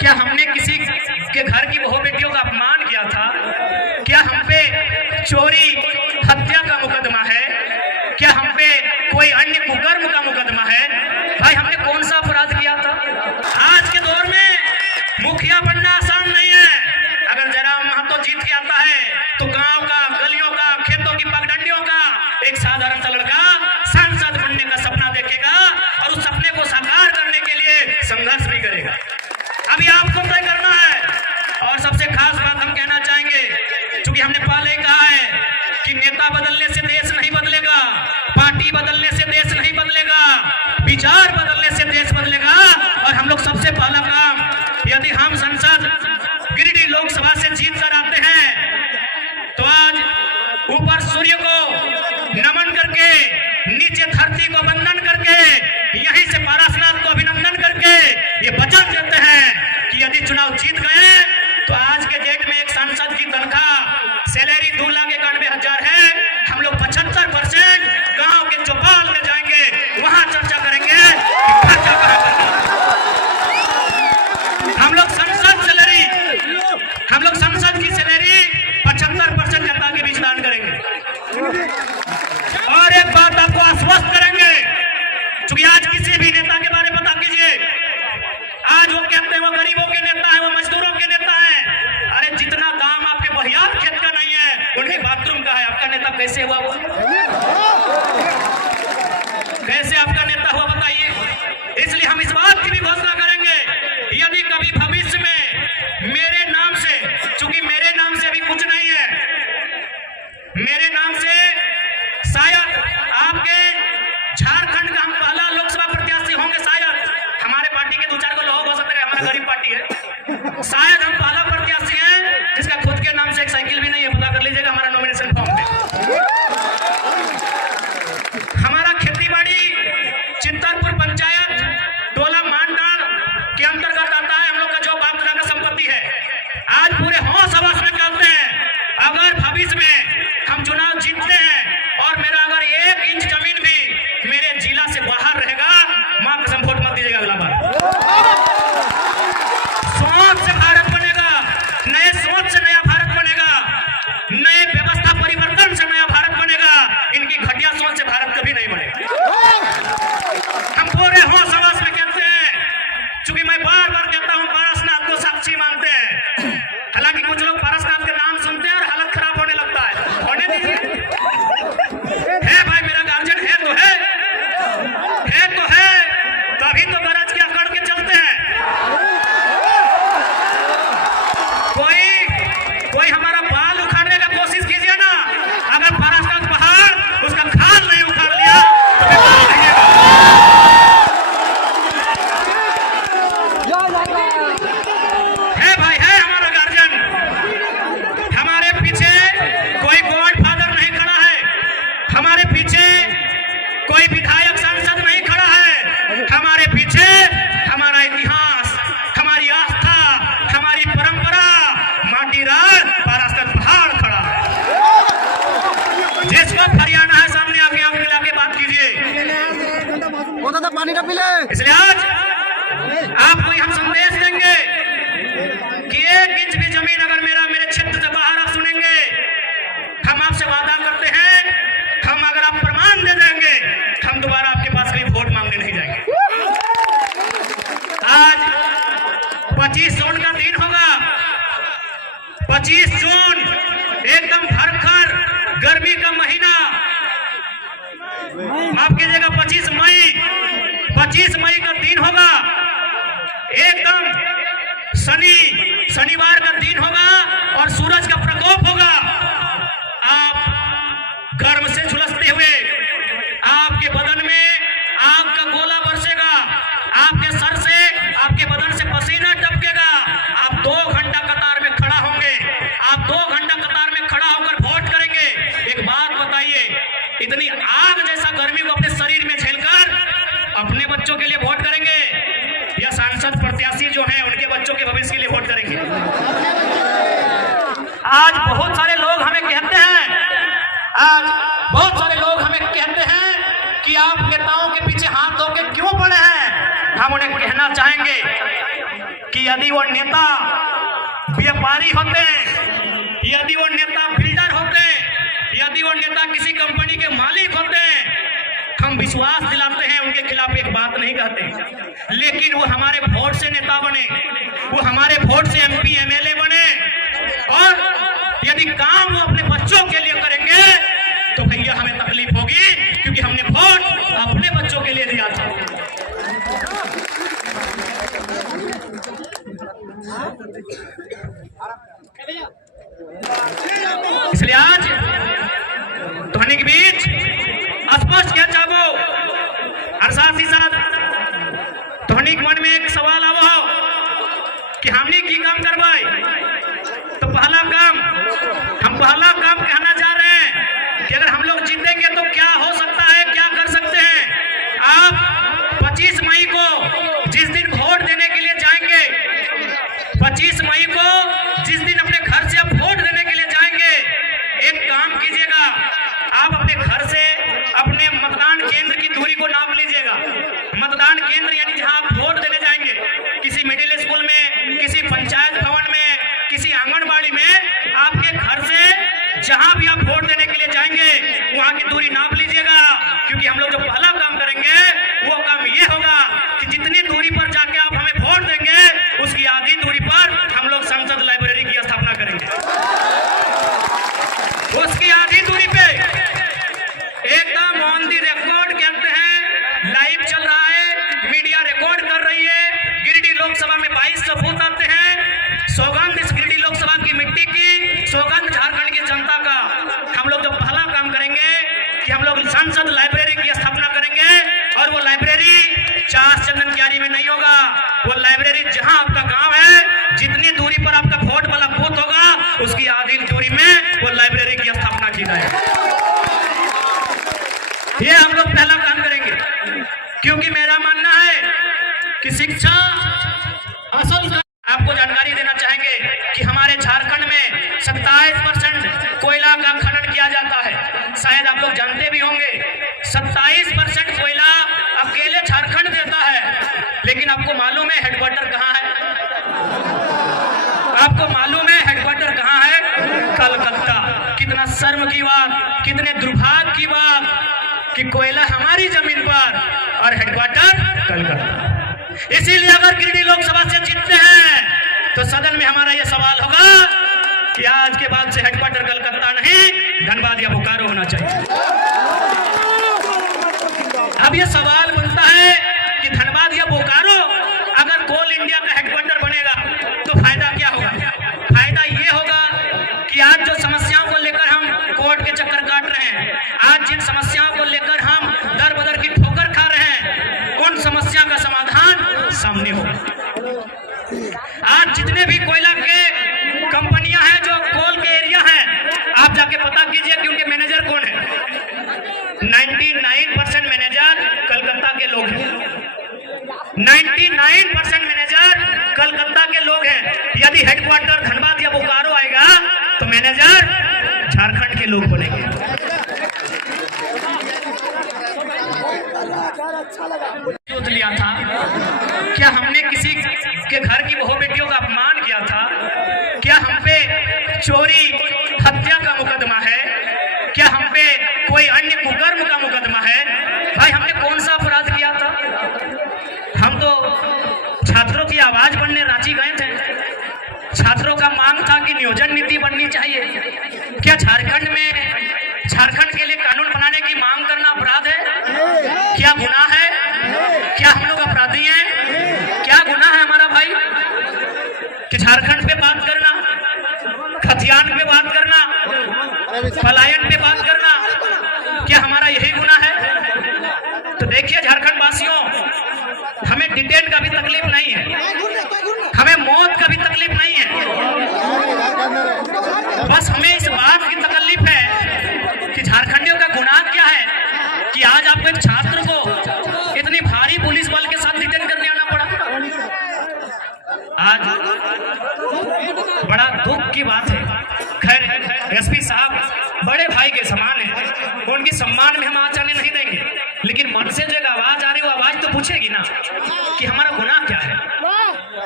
क्या हमने किसी के घर की बहू बेटियों का अपमान किया था? क्या हम पे चोरी हत्या का मुकदमा है? क्या हम पे कोई अन्य कुकर्म का मुकदमा है? भाई हमने कौन सा अपराध किया था? आज के दौर में मुखिया बनना आसान नहीं है। अगर जयराम महतो जीत के आता है तो गांव का, गलियों का, खेतों की पगडंडियों का एक साधारण सा लड़का सांसद बनने का सपना देखेगा और उस सपने को साकार करने के लिए संघर्ष भी करेगा। अभी आपको तय करना है। और सबसे खास बात हम कहना चाहेंगे, क्योंकि हमने पहले ही कहा है कि नेता बदलने से देश नहीं बदलेगा, पार्टी बदलने से देश नहीं बदलेगा, विचार बदलने से देश बदलेगा। और हम लोग सबसे पहला काम, यदि हम संसद गिरिडीह लोकसभा से जीत कर आते हैं तो आज ऊपर सूर्य को नमन करके, नीचे धरती को वंदन करके, यहीं से पारसनाथ को अभिनंदन करके ये वचन देते हैं कि यदि चुनाव जीत गए तो आज के डेट में एक सांसद की तनख्वाह सैलरी 2,91,000 है। हम लोग 75% गांव के चौपाल में जाएंगे, वहां चर्चा करेंगे कि खर्चा कहां करना। हम लोग संसद की सैलरी 75% जनता के बीच दान करेंगे। और एक बात आपको आश्वस्त करेंगे, क्योंकि आज किसी भी नेता के बारे में बता कीजिए, आज वो कहते हैं वो गरीबों के नेता है, वो मजदूरों के नेता है। अरे जितना दाम आपके बहियार खेत का नहीं है, उनके बाथरूम का है। आपका नेता कैसे हुआ? वो कैसे आपका नेता हुआ बताइए। इसलिए हम इस बात की भी घोषणा करेंगे, यदि कभी भविष्य में मेरे नाम से, चूंकि मेरे नाम से अभी कुछ नहीं है, मेरे नाम से शायद आपके झारखंड का हम पहला लोकसभा प्रत्याशी होंगे। शायद हमारे पार्टी के 2-4 को लोग हो सकते हैं, हमारा गरीब पार्टी है, शायद हम पहला प्रत्याशी हैं जिसका खुद के नाम से एक साइकिल भी नहीं है। पता कर लीजिएगा हमारा नॉमिनेशन फॉर्म पे। हमारा खेती बाड़ी चित्तरपुर पंचायत टोला मानडार के अंतर्गत आता है। हम लोग का जो बाप दादा का संपत्ति है, आज पूरे होश हवस में कहते हैं, अगर भविष्य में हम चुनाव जीतते हैं और मेरा अगर 1 इंच जमीन भी मेरे जिला से बाहर रहेगा, मां कसम वोट मत दीजिएगा अगला बार। सोच से भारत बनेगा, नए सोच से नया भारत बनेगा, नए व्यवस्था परिवर्तन से नया भारत बनेगा। इनकी घटिया सोच से भारत कभी नहीं बनेगा। हम पूरे होश हवस में कहते हैं, क्योंकि मैं बार बार कहता हूं पारसनाथ को साक्षी मानते हैं। हालांकि कुछ लोग पारसनाथ के नाम सुनते हैं और हालत खराब होने लगता है। होने दीजिए, है भाई मेरा गार्जियन है तो है तो है, तभी तो गरज के अकड़ के चलते हैं। कोई हमारा बाल उखाड़ने का कोशिश कीजिए ना, अगर पारसनाथ पहाड़ उसका खाल नहीं उखाड़ लिया तो बेकार रहिएगा। है भाई, है हमारा गार्जियन। हमारे पीछे कोई गॉडफादर नहीं खड़ा है, हमारे पीछे कोई विधायक सांसद नहीं खड़ा है। हमारे पीछे हमारा इतिहास, हमारी आस्था, हमारी परंपरा, माटी राज पारसनाथ पहाड़ खड़ा है। जिसको हरियाणा है सामने आके आंख मिला के बात कीजिए। पानी का पीले। इसलिए आज आपको हम संदेश देंगे कि 1 इंच भी जमीन अगर मेरे क्षेत्र से बाहर आप सुनेंगे, हम आपसे वादा करते हैं, हम अगर आप प्रमाण दे देंगे, हम दोबारा आपके पास कहीं वोट मांगने नहीं जाएंगे। आज 25 जून का दिन होगा। 25 जून एकदम भरखर गर्मी का महीना, माफ कीजिएगा 25 मई का दिन होगा। एकदम शनिवार का दिन होगा और सूरज का प्रकोप होगा। आप गर्म से झुलसते हुए, आपके बदन में आग का गोला बरसेगा, आपके सर से, आपके बदन से पसीना टपकेगा। आप 2 घंटा कतार में खड़ा होंगे, आप 2 घंटा कतार में खड़ा होकर वोट करेंगे। एक बात बताइए, इतनी आग जैसा गर्मी को अपने शरीर में झेलकर अपने बच्चों के लिए वोट करेंगे या सांसद प्रत्याशी जो हैं उनके बच्चों के भविष्य के लिए वोट करेंगे? आज बहुत सारे लोग हमें कहते हैं कि आप नेताओं के पीछे हाथ धो के क्यों पड़े हैं। हम उन्हें कहना चाहेंगे कि कि यदि वो नेता व्यापारी होते, यदि वो नेता बिल्डर होते, यदि वो नेता किसी कंपनी के मालिक होते, हम विश्वास दिलाते हैं उनके खिलाफ एक बात नहीं कहते। लेकिन वो हमारे वोट से नेता बने, वो हमारे वोट से MP MLA बने, और यदि काम वो अपने बच्चों के लिए करेंगे तो भैया हमें तकलीफ होगी, क्योंकि हमने वोट अपने बच्चों के लिए दिया था। इसलिए आज ध्वनि के बीच स्पष्ट क्या चाहो, और साथ ही साथ ध्वनि के मन में एक सवाल आवो कि हमने की काम करवाए, तो पहला काम कहना चाह रहे हैं कि अगर हम लोग जीतेंगे तो क्या हो सकता है, क्या कर सकते हैं। आप 25 मई को जिस दिन वोट देने के लिए जाएंगे, 25 मई को जिस दिन अपने घर से आप वोट देने के लिए जाएंगे, एक काम कीजिएगा, आप अपने घर से अपने मतदान केंद्र की दूरी को नाप लीजिएगा। मतदान केंद्र यानी जहां आप वोट देने जाएंगे, किसी मिडिल स्कूल में, किसी पंचायत भवन में, किसी आंगनबाड़ी में, आपके घर से जहां भी आप वोट देने के लिए जाएंगे वहां की दूरी नाप लीजिएगा। क्योंकि हम लोग जो पहला काम करेंगे वो काम ये होगा कि जितनी दूरी पर जाके आप हमें वोट देंगे उसकी आधी दूरी पर हम लोग संसद लाइब्रेरी की स्थापना करेंगे। उसकी आधी दूरी पे एकदम ऑन दी रिकॉर्ड कहते हैं, लाइव चल रहा है, मीडिया रिकॉर्ड कर रही है। गिरिडीह लोकसभा में 22 सबूत आते हैं, सौगंध इस गिरिडीह लोकसभा की मिट्टी की, सौगंध झारखंड की जनता का। हम लोग जो पहला काम करेंगे कि हम लोग संसद लाइब्रेरी की स्थापना करेंगे, और वो लाइब्रेरी चास चंदन क्यारी में नहीं होगा, वो लाइब्रेरी जहां आपका गांव है, जितनी दूरी पर आपका वोट वाला बूथ होगा उसकी आधी दूरी में वो लाइब्रेरी की स्थापना की जाएगी। ये हम लोग पहला काम करेंगे, क्योंकि मेरा मानना है कि शिक्षा असल। आपको जानकारी देना चाहेंगे कि हमारे झारखंड में 27% कोयला का खनन किया जाता है। शायद आप लोग जानते भी होंगे 27% कोयला अकेले झारखंड देता है। लेकिन आपको मालूम है हेडक्वार्टर कहाँ है? आपको मालूम है हेडक्वार्टर कहाँ है? कलकत्ता। कितना शर्म की बात, कितने दुर्भाग्य की बात कि कोयला हमारी जमीन पर और हेडक्वार्टर कलकत्ता। इसीलिए अगर गिरिडीह लोकसभा से जीतते हैं तो सदन में हमारा यह सवाल होगा कि आज के बाद से हेडक्वार्टर कलकत्ता नहीं, धनबाद या बोकारो होना चाहिए। अब यह सवाल बनता है कि धनबाद या बोकारो अगर कोल इंडिया का हेडक्वार्टर बनेगा तो फायदा क्या होगा? फायदा यह होगा कि आज जो समस्याओं को लेकर हम कोर्ट के चक्कर काट रहे हैं, आज जिन समस्याओं को लेकर हम दर बदर की ठोकर खा रहे हैं, उन समस्या का समाधान सामने होगा। आज जितने भी कोयला के कंपनियां हैं जो कोल के एरिया हैं, आप जाके पता कीजिए कि उनके मैनेजर कौन है। 99% मैनेजर कलकत्ता के लोग हैं। 99% मैनेजर कलकत्ता के लोग हैं। यदि हेडक्वार्टर धनबाद या बोकारो आएगा तो मैनेजर झारखंड के लोग बनेंगे। सोच लिया था क्या हमने किसी के घर की बहू बेटियों का अपमान किया था? क्या हम पे चोरी हत्या का मुकदमा है? क्या हम पे कोई अन्य कुकर्म का मुकदमा है? भाई हमने कौन सा अपराध किया था? हम तो छात्रों की आवाज बनने रांची गए थे। छात्रों का मांग था कि नियोजन नीति बननी चाहिए। क्या झारखंड के लिए कानून बनाने की मांग करना अपराध है? क्या गुनाह है? क्या हम लोग अपराधी हैं? क्या गुनाह है हमारा भाई कि झारखंड पे बात करना, खतियान पे बात करना, पलायन पे बात करना, क्या हमारा यही गुनाह है? तो देखिए झारखंड वासियों, हमें डिटेन का भी तकलीफ नहीं है, हमें मौत का भी तकलीफ नहीं है, बस हमें इस बात की तकलीफ है कि झारखंडियों का गुनाह क्या है कि आज आपको एक छात्र को इतनी भारी पुलिस बल के साथ डिटेन करने आना पड़ा। आज बड़ा दुख की बात है। खैर एसपी साहब बड़े भाई के समान है, उनकी सम्मान में हम आज आने नहीं देंगे, लेकिन मन से जो आवाज आ रही है वो आवाज तो पूछेगी ना कि हमारा गुनाह क्या है,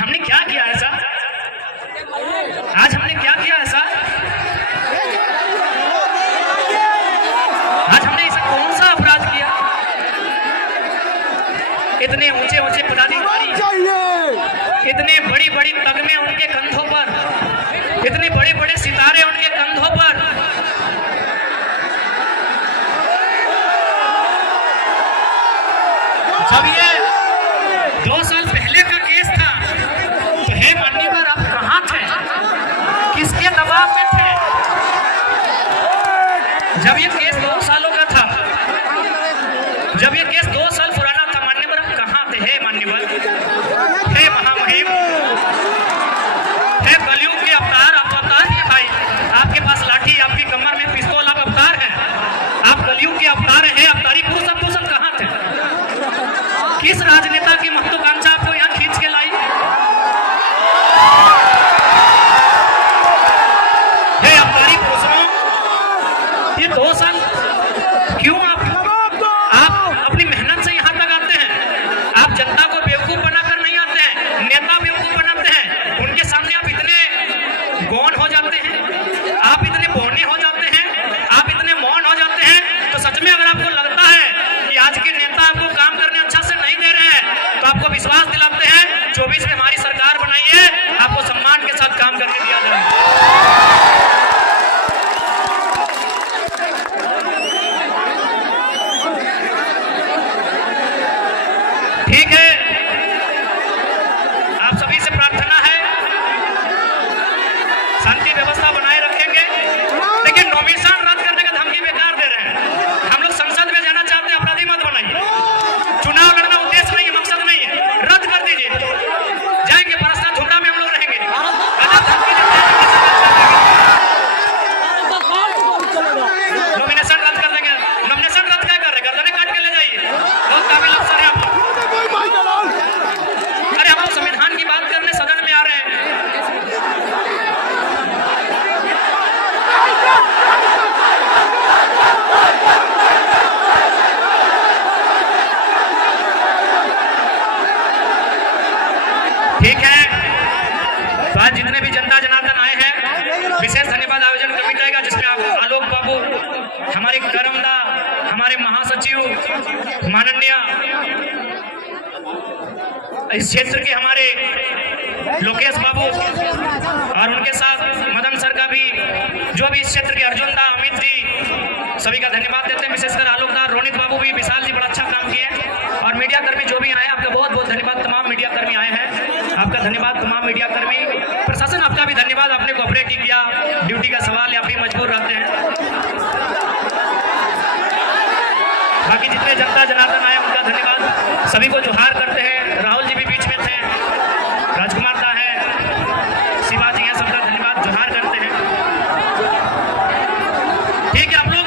हमने क्या किया इतनी बड़ी बड़ी तगमे उनके कंधों पर, इतने बड़े बड़े सितारे उनके कंधों पर। जब ये 2 साल पहले का केस था तो हे मान्यवर आप कहाँ थे, किसके दबाव में थे? जब ये केस 2 सालों का था, जब ये केस 2 साल पुराना था, मान्यवर आप कहाँ थे? हे मान्यवर, हे महामहिम, हे कलयुग के अवतार, आप अवतार हैं भाई। आपके पास लाठी, आपकी कमर में पिस्तौल, आप अवतार हैं, आप कलयुग के अवतार हैं, अवतारी पुरुष, आप सब कहाँ थे? किस राजनेता की महत्वाकांक्षा आपको यहाँ खींच के लाई? हे अवतारी पुरुषों, ये 2 साल क्यों आप अपनी मेहनत से यहाँ तक आते हैं? आप जनता को बेवकूफ बनाकर नहीं आते हैं, नेता बेवकूफ बनाते हैं। उनके सामने आप इतने गौण हो जाते हैं, आप इतने बौने हो जाते हैं, आप इतने मौन हो जाते हैं। तो सच में अगर आपको लगता है कि आज के नेता आपको काम करने अच्छा से नहीं दे रहे हैं, तो आपको विश्वास दिलाते हैं 24 में हमारी सरकार बनाई है, आपको सम्मान के साथ काम करने दिया जाए। ठीक है, आप सभी से प्रार्थना है, शांति व्यवस्था बनाए रखेंगे, लेकिन नॉमिनेशन रद्द करने का धमकी बेकार दे रहे हैं। हम लोग संसद में जाना चाहते हैं, अपराधी मत बनाइए। चुनाव लड़ना उद्देश्य नहीं है, मकसद नहीं है, रद्द कर दीजिए। जाएंगे परस्ता झुमरा में हम लोग रहेंगे। नॉमिनेशन रद्द कर देंगे। नॉमिनेशन रद्द क्या कर रहे, गर्दनें काट के ले जाइए। बहुत काबिल अफसर है आप। अरे हम लोग संविधान की बात करने सदन में आ रहे हैं। ठीक है, तो आज जितने भी जनता जनार्दन आए हैं, विशेष धन्यवाद आयोजन कमेटी का, जिसमें आलोक बाबू, हमारे करमदा, हमारे महासचिव माननीय इस क्षेत्र के हमारे लोकेश बाबू और उनके साथ मदन सर का भी, जो भी इस क्षेत्र के अर्जुन दा, अमित जी, सभी का धन्यवाद देते हैं। विशेषकर आलोक दा, रोनित बाबू भी, विशाल जी बड़ा अच्छा काम किए। और मीडिया कर्मी जो भी आए, आपका बहुत बहुत धन्यवाद। तमाम मीडिया कर्मी आए हैं, आपका धन्यवाद। तमाम मीडिया कर्मी, प्रशासन आपका भी धन्यवाद, आपने कोऑपरेट किया। ड्यूटी का सवाल है, आप भी मजबूर रहते हैं। बाकी जितने जनता जनार्दन आए उनका धन्यवाद, सभी को जोहार करते हैं। राहुल जी भी बीच में थे, राजकुमार दा है, शिवाजी है, सबका धन्यवाद, जोहार करते हैं। ठीक है, आप लोग